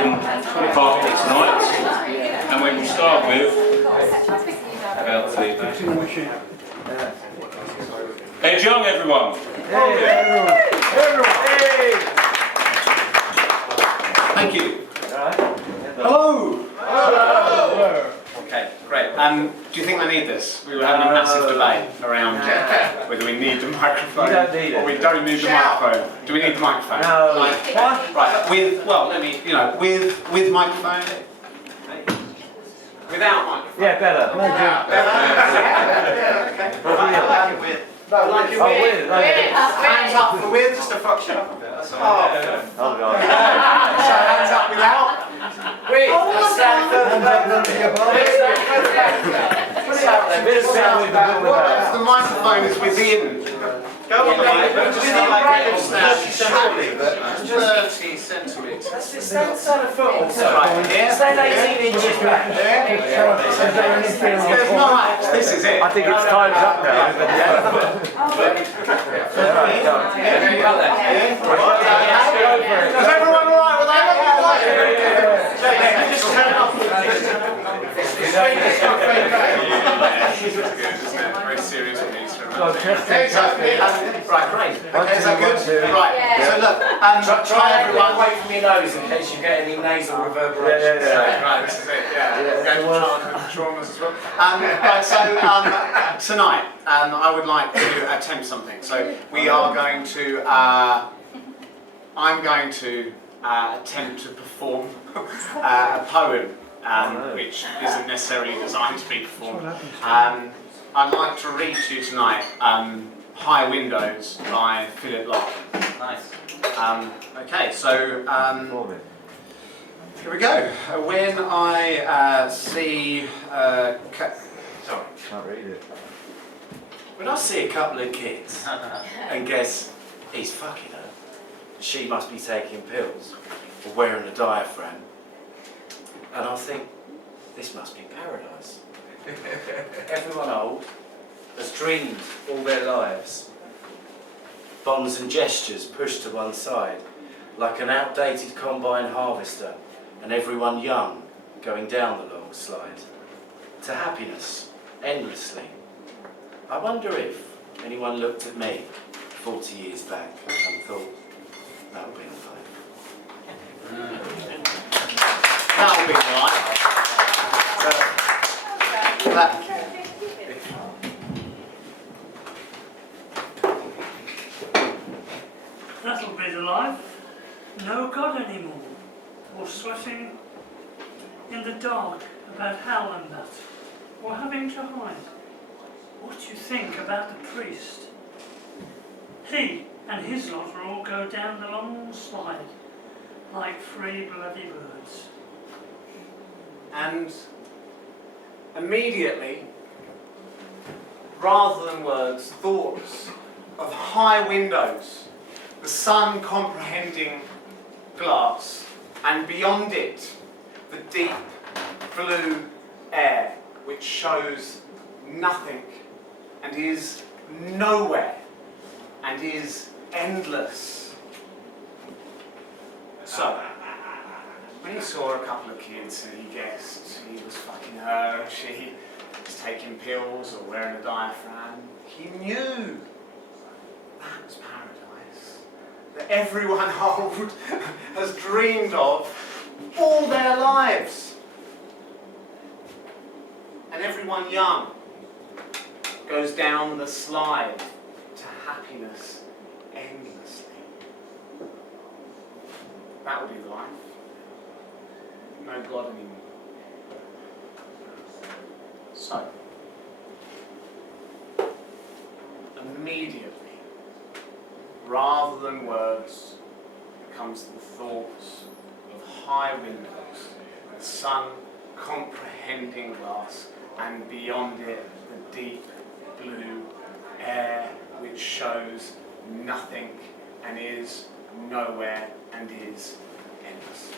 in carpet tonight, and we will start with about the Ed Young, everyone. Thank you. Hello! Okay, great. Do you think I need this? We were having a massive debate around whether we need the microphone You don't need it. or we don't need the microphone. Do we need the microphone? No. Right, with microphone? Without microphone? Yeah, better. Like it with. Hands up for with, just to fuck shit up a bit. That's all. Oh, God. So hands up without. With. Let's stand further back. What if the microphone is within? Go on, mate. Within range now. Surely, but 30 centimetres. Stand aside a foot or so. Right, here. Stand 18 inches back. There's no axe. This is it. I think it's time's up now. Is everyone alright with that? Just turn up. Very serious piece. Right, great. Okay, is that good? Right. So look, try everyone. Away from your nose in case you get any nasal reverberation. Right, this is it. Yeah. Going for traumas as well. Right, so tonight, I would like to attempt something. So we are going to. I'm going to attempt to perform a poem, which isn't necessarily designed to be performed. I'd like to read to you tonight High Windows by Philip Larkin. Nice. Okay, so here we go. When I see sorry. Can't read it. When I see a couple of kids and guess he's fucking her, she must be taking pills or wearing a diaphragm, and I think this must be paradise. Everyone old has dreamed all their lives. Bombs and gestures pushed to one side, like an outdated combine harvester, and everyone young going down the long slide. To happiness, endlessly. I wonder if anyone looked at me 40 years back and thought, that'll be alright. That'll be alright. That'll be the life. No God anymore. Or sweating in the dark about hell and that. Or having to hide. What do you think about the priest? He and his lot will all go down the long slide like three bloody birds. And immediately, rather than words, thoughts of high windows, the sun comprehending glass, and beyond it, the deep blue air, which shows nothing and is nowhere and is endless. So, when he saw a couple of kids and he guessed he was fucking her, she was taking pills or wearing a diaphragm, he knew that was paradise. That everyone old has dreamed of all their lives. And everyone young goes down the slide to happiness endlessly. That would be life. No God anymore. So, immediately, rather than words, comes the thoughts of high windows, the sun comprehending glass, and beyond it the deep blue air which shows nothing and is nowhere and is endless.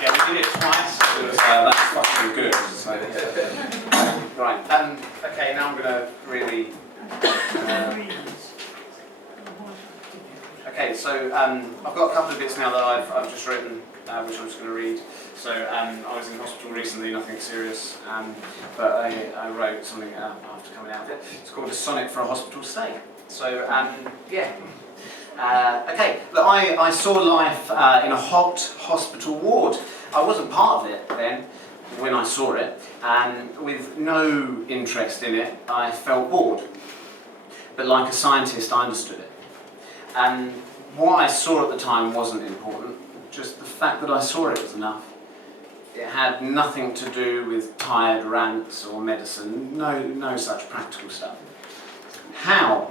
Yeah, we did it twice because that's fucking good. So, right. Okay, now I'm going to really... Okay, so I've got a couple of bits now that I've just written, which I'm just going to read. So I was in hospital recently, nothing serious, but I wrote something after coming out of it. It's called A Sonnet for a Hospital Stay. So yeah. Okay, look, I saw life in a hot hospital ward. I wasn't part of it then, when I saw it, and with no interest in it, I felt bored. But like a scientist, I understood it. And what I saw at the time wasn't important, just the fact that I saw it was enough. It had nothing to do with tired rants or medicine, no such practical stuff. How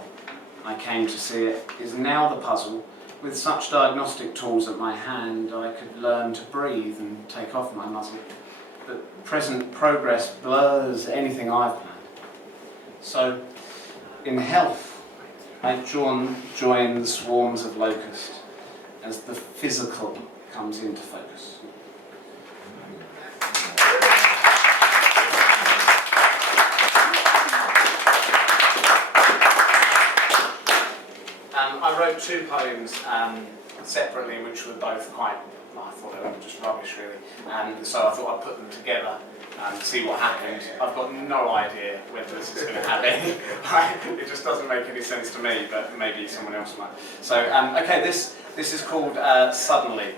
I came to see it is now the puzzle. With such diagnostic tools at my hand, I could learn to breathe and take off my muzzle. But present progress blurs anything I've planned. So, in health, I join the swarms of locusts as the physical comes into focus. I wrote two poems separately, which were both quite, I thought they were just rubbish really, and so I thought I'd put them together and see what happened. I've got no idea whether this is going to have any. It just doesn't make any sense to me, but maybe someone else might. So, okay, this is called Suddenly.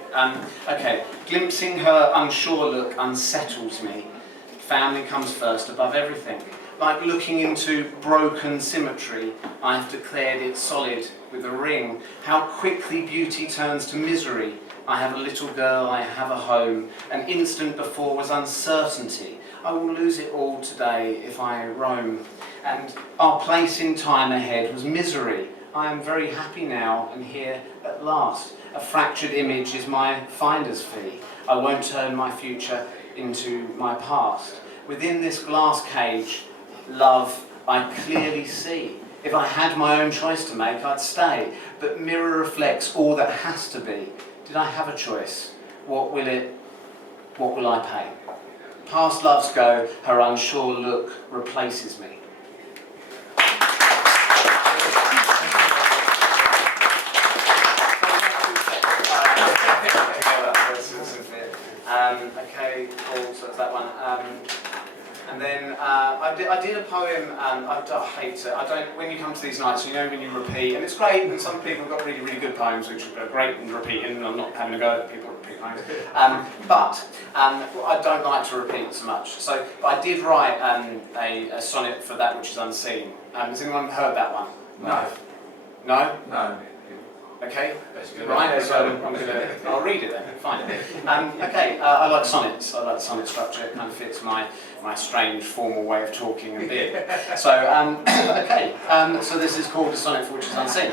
Okay, glimpsing her unsure look unsettles me. Family comes first above everything. Like looking into broken symmetry, I've declared it solid with a ring. How quickly beauty turns to misery. I have a little girl, I have a home. An instant before was uncertainty. I will lose it all today if I roam. And our place in time ahead was misery. I am very happy now and here at last. A fractured image is my finder's fee. I won't turn my future into my past. Within this glass cage, love I clearly see. If I had my own choice to make, I'd stay. But mirror reflects all that has to be. Did I have a choice? What will I pay? Past loves go, her unsure look replaces me. Okay, cool, so that's that one. And then I did a poem, I hate it, when you come to these nights, you know when you repeat, and it's great, and some people have got really, really good poems which are great and repeating, and I'm not having a go at people repeat poems. But I don't like to repeat so much. So I did write a sonnet for that which is unseen. Has anyone heard that one? No. No? No. Okay, right, so I'll read it then, fine. Okay, I like sonnets, I like the sonnet structure, it kind of fits my strange formal way of talking and being. So, okay, so this is called A Sonnet for Which is Unseen.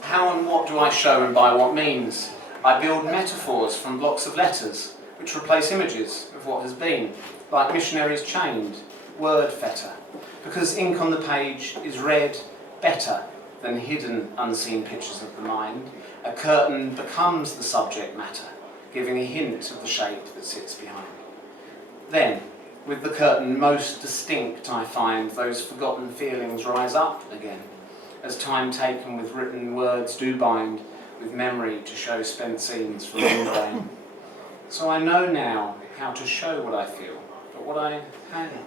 How and what do I show and by what means? I build metaphors from blocks of letters, which replace images of what has been, like missionaries chained, word fetter, because ink on the page is read better than hidden, unseen pictures of the mind. A curtain becomes the subject matter, giving a hint of the shape that sits behind. Then, with the curtain most distinct, I find those forgotten feelings rise up again, as time taken with written words do bind, with memory to show spent scenes from the brain. So I know now how to show what I feel, but what I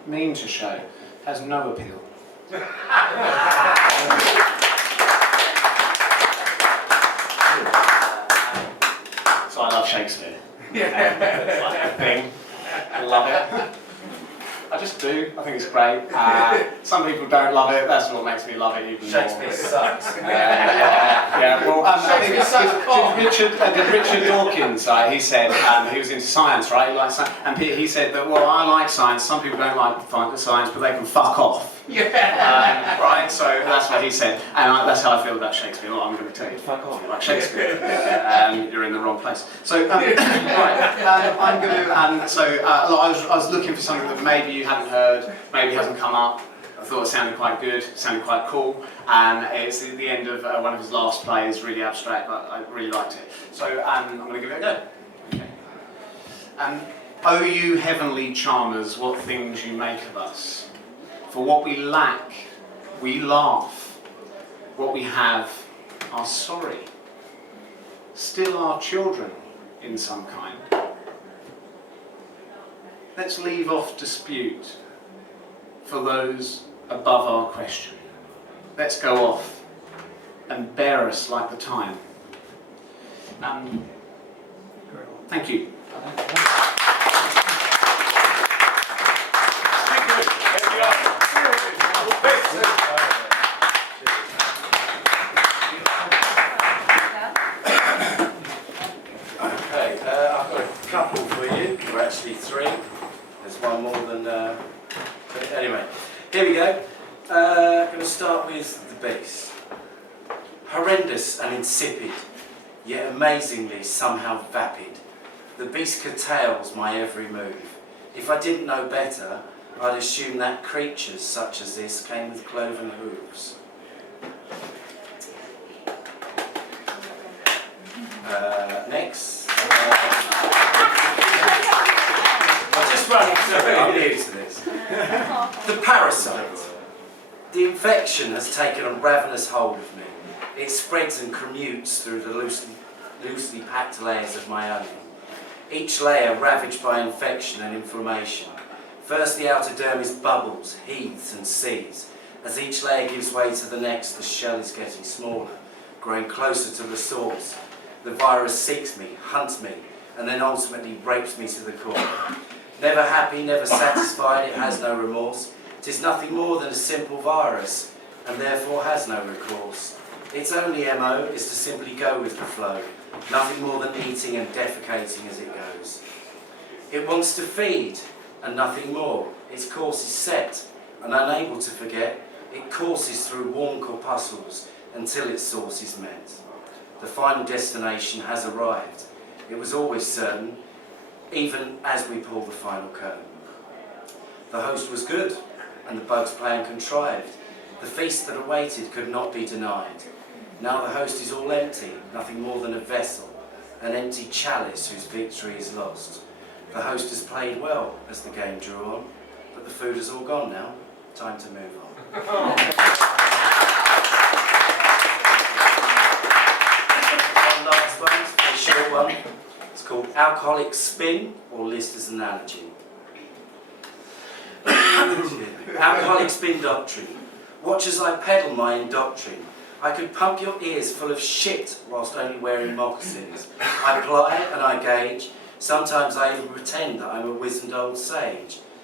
mean to show has no appeal. So I love Shakespeare. It's like a thing. I love it. I just do. I think it's great. Some people don't love it. That's what makes me love it even more. Shakespeare sucks. Yeah. Well, I think Richard Dawkins. He said he was into science, right? He liked science, and he said that I like science. Some people don't like science, but they can fuck off. Yeah. Right. So that's what he said, and that's how I feel about Shakespeare. Well, I'm going to tell you, fuck off. You like Shakespeare? You're in the wrong place. So right. I'm going to. I was looking for something that maybe you hadn't heard, maybe hasn't come up. I thought it sounded quite good, sounded quite cool, and it's at the end of one of his last plays, really abstract, but I really liked it. So I'm going to give it a go. Okay. O you heavenly charmers, what things you make of us. For what we lack, we laugh. What we have, are sorry. Still are children in some kind. Let's leave off dispute for those above our question. Let's go off and bear us like the time. Thank you. Okay, I've got a couple for you, or actually three. There's one more than... Anyway, here we go. Going to start with the beast. Horrendous and insipid, yet amazingly somehow vapid. The beast curtails my every move. If I didn't know better, I'd assume that creatures such as this came with cloven hooves. Next. I'll just run through, I'm new to this. The parasite. The infection has taken a ravenous hold of me. It spreads and commutes through the loosely packed layers of my onion. Each layer ravaged by infection and inflammation. First the outer dermis bubbles, heaves and seethes. As each layer gives way to the next, the shell is getting smaller, growing closer to the source. The virus seeks me, hunts me, and then ultimately rapes me to the core. Never happy, never satisfied, it has no remorse. It is nothing more than a simple virus, and therefore has no recourse. Its only MO is to simply go with the flow, nothing more than eating and defecating as it goes. It wants to feed, and nothing more. Its course is set, and unable to forget, it courses through warm corpuscles until its source is met. The final destination has arrived. It was always certain, even as we pull the final curtain. The host was good, and the bug's plan contrived. The feast that awaited could not be denied. Now the host is all empty, nothing more than a vessel, an empty chalice whose victory is lost. The host has played well as the game drew on, but the food is all gone now. Time to move on. One last one, it's a very short one. It's called Alcoholic Spin, or Lister's Analogy. Alcoholic Spin Doctrine. Watch as I peddle my indoctrine. I could pump your ears full of shit whilst only wearing moccasins. I ply and I gauge. Sometimes I even pretend that I'm a wizened old sage.